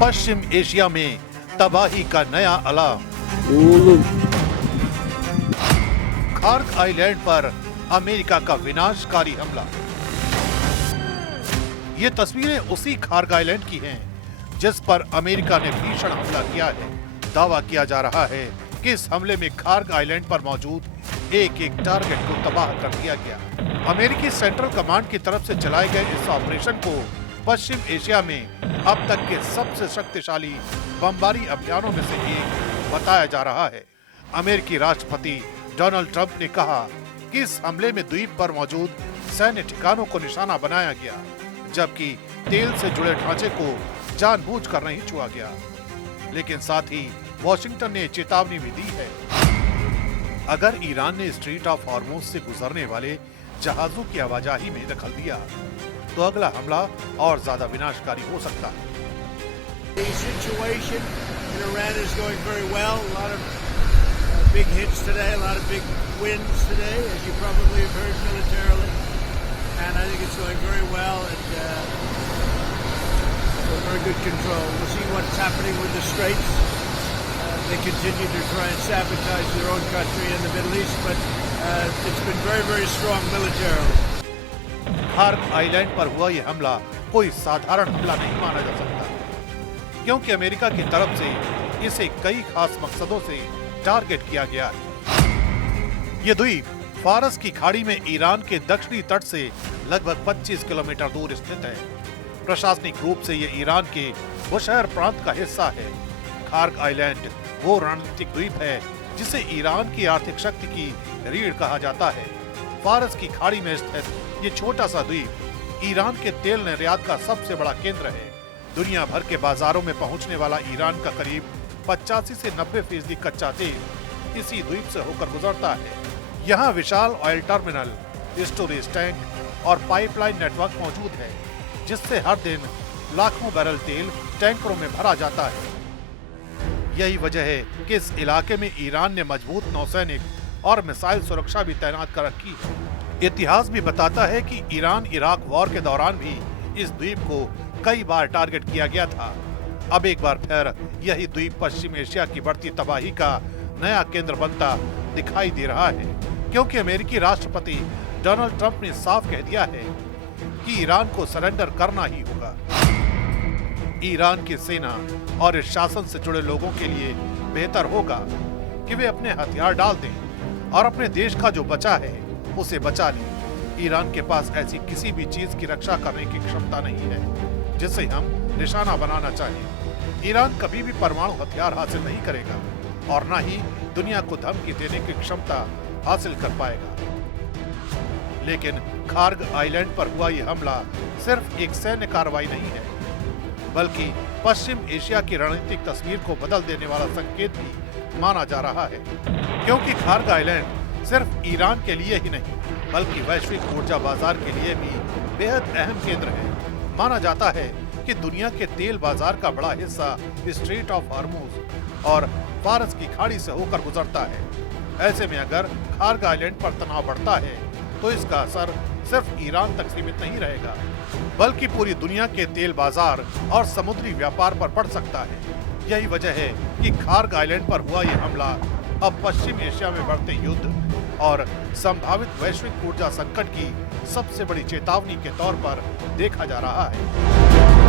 पश्चिम Asia में तबाही का नया अलार्म। खार्ग आइलैंड पर अमेरिका का विनाशकारी हमला। ये तस्वीरें उसी खार्ग आइलैंड की हैं जिस पर अमेरिका ने भीषण हमला किया है। दावा किया जा रहा है कि इस हमले में खार्ग आइलैंड पर मौजूद एक एक टारगेट को तबाह कर दिया गया। अमेरिकी सेंट्रल कमांड की तरफ से चलाए गए इस ऑपरेशन को पश्चिम एशिया में अब तक के सबसे शक्तिशाली बमबारी अभियानों में से एक बताया जा रहा है। अमेरिकी राष्ट्रपति डोनाल्ड ट्रंप ने कहा कि इस हमले में द्वीप पर मौजूद सैन्य ठिकानों को निशाना बनाया गया, जबकि तेल से जुड़े ढांचे को जानबूझकर नहीं छुआ गया। लेकिन साथ ही वॉशिंगटन ने चेतावनी भी दी है, अगर ईरान ने स्ट्रेट ऑफ हॉर्मुज से गुजरने वाले जहाजों की आवाजाही में दखल दिया तो अगला हमला और ज्यादा विनाशकारी हो सकता है। The situation in Iran is going very well. A lot of big hits today, a lot of big wins today, as you probably have heard militarily. And I think it's going very well and with very good control. We'll see what's happening with the Straits. They continue to try and sabotage their own country in the Middle East, but it's been very, very strong militarily. Kharg island पर हुआ यह हमला कोई साधारण हमला नहीं माना जा सकता, क्योंकि अमेरिका की तरफ से इसे कई खास मकसदों से टारगेट किया गया है। यह द्वीप फारस की खाड़ी में ईरान के दक्षिणी तट से लगभग 25 किलोमीटर दूर स्थित है। प्रशासनिक रूप से यह ईरान के बुशहर प्रांत का हिस्सा है। खार्ग आइलैंड वो रणनीतिक द्वीप है जिसे ईरान की आर्थिक शक्ति की रीढ़ कहा जाता है। फारस की खाड़ी में स्थित ये छोटा सा द्वीप ईरान के तेल निर्यात का सबसे बड़ा केंद्र है। दुनिया भर के बाजारों में पहुंचने वाला ईरान का करीब 85 से 90% कच्चा तेल इसी द्वीप से होकर गुजरता है। यहाँ विशाल ऑयल टर्मिनल, स्टोरेज टैंक और पाइपलाइन नेटवर्क मौजूद है, जिससे हर दिन लाखों बैरल तेल टैंकरों में भरा जाता है। यही वजह है कि इस इलाके में ईरान ने मजबूत नौसैनिक और मिसाइल सुरक्षा भी तैनात कर रखी है। इतिहास भी बताता है कि ईरान इराक वॉर के दौरान भी इस द्वीप को कई बार टारगेट किया गया था। अब एक बार फिर यही द्वीप पश्चिम एशिया की बढ़ती तबाही का नया केंद्र बनता दिखाई दे रहा है, क्योंकि अमेरिकी राष्ट्रपति डोनाल्ड ट्रंप ने साफ कह दिया है कि ईरान को सरेंडर करना ही होगा। ईरान की सेना और इस शासन से जुड़े लोगों के लिए बेहतर होगा कि वे अपने हथियार डाल दें और अपने देश का जो बचा है उसे बचा लें। ईरान के पास ऐसी किसी भी चीज की रक्षा करने की क्षमता नहीं है जिसे हम निशाना बनाना चाहें। ईरान कभी भी परमाणु हथियार हासिल नहीं करेगा और न ही दुनिया को धमकी देने की क्षमता हासिल कर पाएगा। लेकिन खार्ग आइलैंड पर हुआ यह हमला सिर्फ एक सैन्य कार्रवाई नहीं है, बल्कि पश्चिम एशिया की रणनीतिक तस्वीर को बदल देने वाला संकेत भी माना जा रहा है, क्योंकि खार्ग आइलैंड सिर्फ ईरान के लिए ही नहीं बल्कि वैश्विक ऊर्जा बाजार के लिए भी बेहद अहम केंद्र है। माना जाता है कि दुनिया के तेल बाजार का बड़ा हिस्सा स्ट्रेट ऑफ हॉर्मुज और फारस की खाड़ी से होकर गुजरता है। ऐसे में अगर खार्ग आइलैंड पर तनाव बढ़ता है तो इसका असर सिर्फ ईरान तक सीमित नहीं रहेगा, बल्कि पूरी दुनिया के तेल बाजार और समुद्री व्यापार पर पड़ सकता है। यही वजह है कि खार्ग आइलैंड पर हुआ यह हमला अब पश्चिम एशिया में बढ़ते युद्ध और संभावित वैश्विक ऊर्जा संकट की सबसे बड़ी चेतावनी के तौर पर देखा जा रहा है।